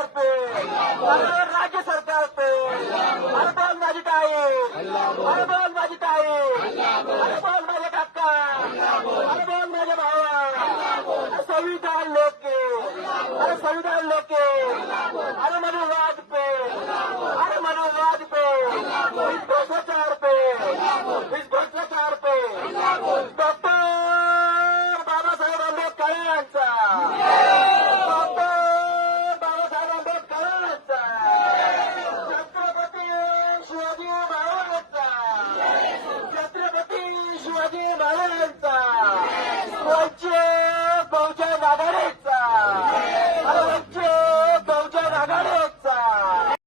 सरकार पे, अरे राज्य सरकार पे, अरे बोल माझी ताई, अरे बोल माझी ताई, अरे बोल माझे काका, अरे बोल माझे भावा, अरे संविधान लेके, अरे संविधान लेके, अरे मनुवाद पे, अरे मनुवाद पे, इस भ्रष्टाचार पे, इस भ्रष्टाचार पे,